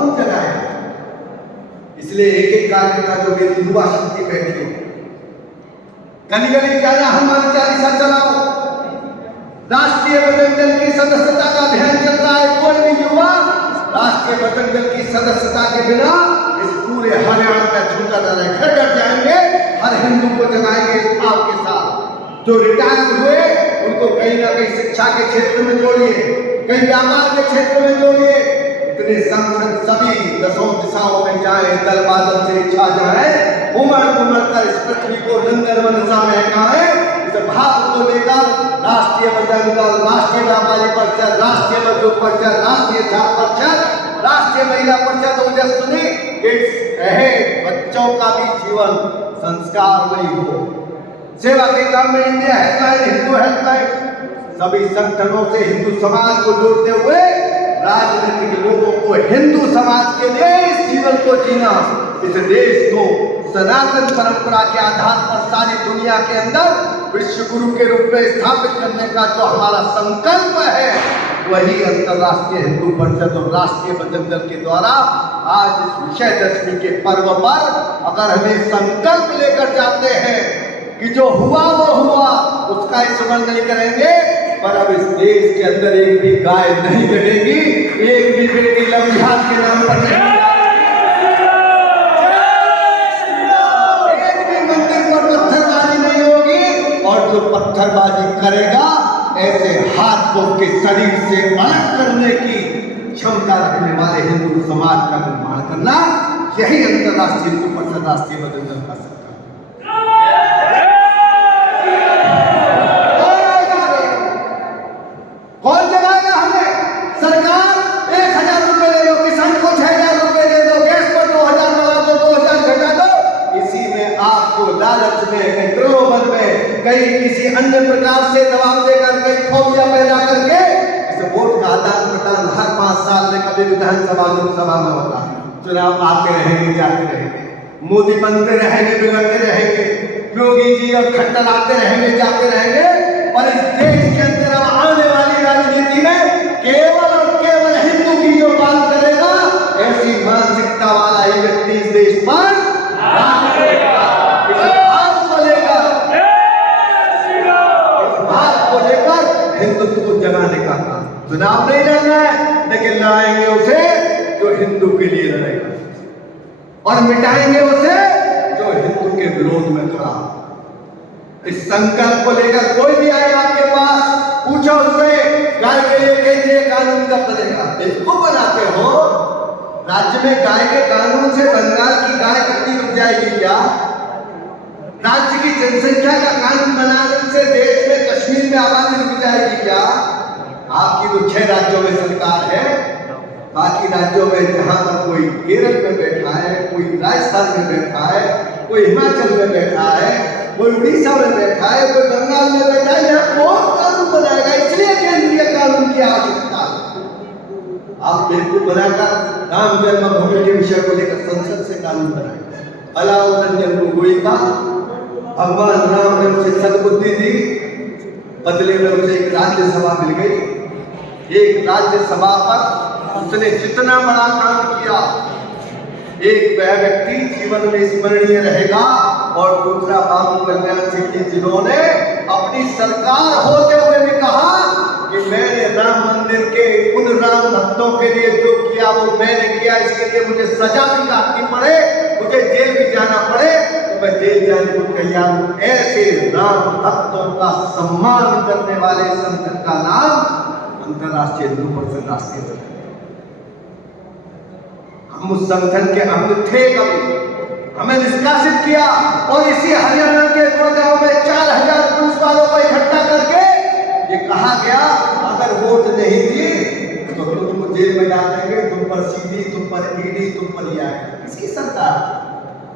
कौन जगाएगा? इसलिए एक एक कार्यकर्ता जो मेरी युवा शक्ति बैठी हो, गली गली जाना, हनुमान चालीसा चलाओ, राष्ट्रीय बजरंग दल की सदस्यता का अभियान चल रहा है। कोई भी युवा राष्ट्रीय बजरंग दल की सदस्यता के बिना इस पूरे हरियाणा का छूटा डाले घर घर जाएंगे, हर हिंदू को जगाएंगे इस भाव के साथ। जो रिटायर हुए उनको कहीं ना कहीं शिक्षा के क्षेत्र में जोड़िए, कहीं व्यापार के क्षेत्र में जोड़िए। इतने संगठन सभी दसों दिशाओं में जाए, दल बादल से छा जाए, उमड़ उमड़ कर इस पृथ्वी को नंदन मनसा महकाए। इस भाव को लेकर राष्ट्रीय बजरंग दल, राष्ट्रीय व्यापारी परिषद, राष्ट्रीय मजदूर परिषद, राष्ट्रीय छात्र परिषद, राष्ट्रीय महिला परिषद ओजस्वी रहे बच्चों का भी जीवन संस्कारमय हो। सेवा के काम में इंडिया हेल्पलाइन, हिंदू हेल्पलाइन, सभी संगठनों से हिंदू समाज को जोड़ते हुए राजनीतिक लोगों को हिंदू समाज के लिए इस जीवन को जीना, इस देश को सनातन परंपरा के आधार पर सारी दुनिया के अंदर विश्व गुरु के रूप में स्थापित करने का जो हमारा संकल्प है, वही अंतर्राष्ट्रीय हिंदू परिषद और राष्ट्रीय बजरंग दल के द्वारा आज इस विजयदशमी के पर्व पर अगर हमें संकल्प लेकर जाते हैं कि जो हुआ वो हुआ, उसका स्मरण नहीं करेंगे, पर अब इस देश के अंदर एक भी गाय नहीं कटेगी, एक भी बेटी लम्हात के नाम पर नहीं, एक भी मंदिर पर पत्थरबाजी नहीं होगी। और जो पत्थरबाजी करेगा, ऐसे हाथ को उसके शरीर से अलग करने की क्षमता रखने वाले हिंदू समाज का निर्माण करना, यही अंतर्राष्ट्रीय हिंदू परिषद, राष्ट्रीय बजरंग दल का संकल्प। कौन जगाएगा हमें? सरकार 1000 रुपए ले लो, किसान को 6000 रुपए दे दो, गैस पर 2000 बढ़ा दो, 2000 घटा दो। इसी में आपको लालच में, कहीं प्रलोभन में, कहीं किसी अन्य प्रकार से दबाव देकर, कहीं फोबिया पैदा करके इस वोट का आदान प्रदान हर 5 साल में कभी विधानसभा लोकसभा में होता है। चुनाव आते रहेंगे, जाते रहेंगे, मोदी बनते रहेंगे, बिगड़ते रहेंगे, योगी जी और खट्टर आते रहेंगे, जाते रहेंगे, पर इस देश के अंदर अब आने वाली राजनीति में केवल और केवल हिंदू की जो बात करेगा, ऐसी मानसिकता वाला ही व्यक्ति इस देश पर राज करेगा। इस भाव को लेकर हिंदुत्व को जगाने का काम, चुनाव नहीं लड़ना है, लेकिन लड़ाएंगे उसे जो हिंदू के लिए लड़ेगा, और मिटाएंगे उसे जो हिंदू के विरोध में खड़ा। इस संकल्प को लेकर कोई भी आए आपके पास, पूछो उससे गाय के लिए केंद्रीय कानून कब बनेगा? इसको बनाते हो राज्य में गाय के कानून से बंगाल की गाय कितनी रुक जाएगी क्या? राज्य की जनसंख्या का कानून बनाने से देश में कश्मीर में आबादी रुक जाएगी क्या? आपकी तो 6 राज्यों में सरकार है, बाकी राज्यों में जहां पर कोई केरल में बैठा है, कोई राजस्थान में बैठा है, कोई हिमाचल में बैठा है, कोई उड़ीसा में बैठा है, कोई बंगाल में बैठा है, यहाँ कौन कानून बनाएगा? इसलिए केंद्रीय कानून की आवश्यकता। आप बिल्कुल बनाकर राम जन्मभूमि के विषय को लेकर संसद से कानून बनाए। अलाउद्दीन गोगोई का भगवान राम ने उसे सद्बुद्धि दी, बदले में उसे एक राज्यसभा मिल गई। एक राज्यसभा पर उसने जितना बड़ा काम किया, एक वह व्यक्ति जीवन में स्मरणीय रहेगा, और दूसरा बाबू कल्याण सिंह जी, जिन्होंने अपनी सरकार होते हुए भी कहा कि मैंने राम मंदिर के उन राम भक्तों के लिए जो किया वो मैंने किया, इसके लिए मुझे सजा भी काटनी पड़े, मुझे जेल भी जाना पड़े तो मैं जेल जाने को तैयार हूं। ऐसे राम भक्तों का सम्मान करने वाले संगठन का नाम अंतर्राष्ट्रीय हिंदू परिषद, राष्ट्रीय बजरंग दल। हम उस संगठन के अंग थे, कभी हमें निष्कासित किया, और इसी हरियाणा के गुड़गांव में 4000 पुलिस वालों को इकट्ठा करके ये कहा गया, अगर वोट नहीं दी तो तुमको जेल में डाल देंगे, तुम पर सीडी, तुम पर ईडी, तुम पर यह। किसकी सरकार?